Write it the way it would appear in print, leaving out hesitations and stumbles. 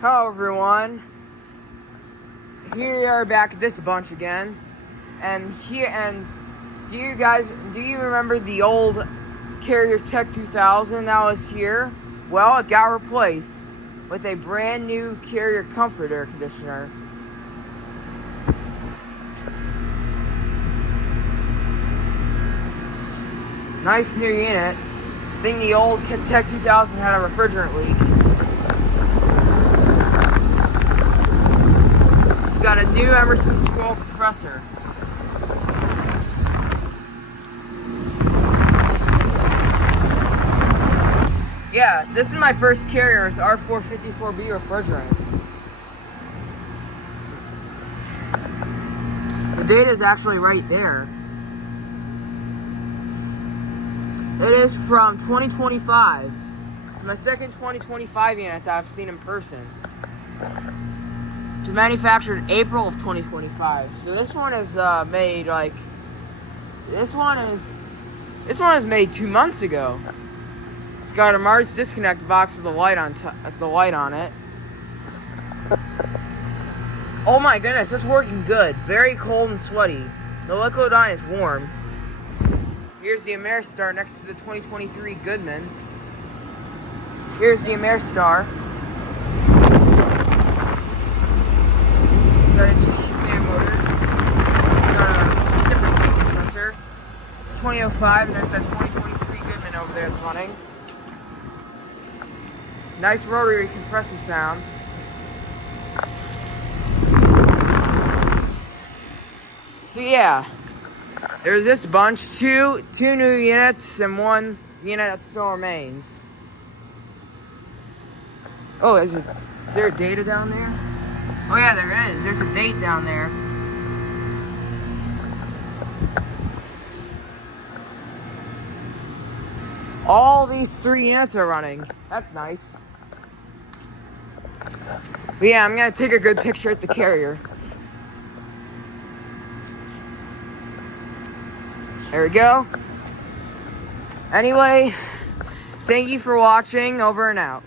Hello everyone. Here we are back at this bunch again. And do you remember the old Carrier Tech2000 that was here? Well, it got replaced with a brand new Carrier Comfort air conditioner. Nice new unit. I think the old Tech2000 had a refrigerant leak. It's got a new Ameristar scroll compressor. Yeah, this is my first Carrier with R-454B refrigerant. The data is actually right there. It is from 2025. It's my second 2025 unit that I've seen in person. It was manufactured April of 2025. So this one is made like this one is made 2 months ago. It's got a Mars disconnect box with the light on it. Oh my goodness, it's working good. Very cold and sweaty. The liquid line is warm. Here's the Ameristar next to the 2023 Goodman. Here's the Ameristar. It's got a GE fan motor. It's got a reciprocating compressor. It's 2005 and there's that 2023 Goodman over there that's running. Nice rotary compressor sound. So yeah, there's this bunch, two new units and one unit that still remains. Oh, is there a data down there? Oh yeah, there is. There's a date down there. All these 3 units are running. That's nice. But yeah, I'm gonna take a good picture at the Carrier. There we go. Anyway, thank you for watching. Over and out.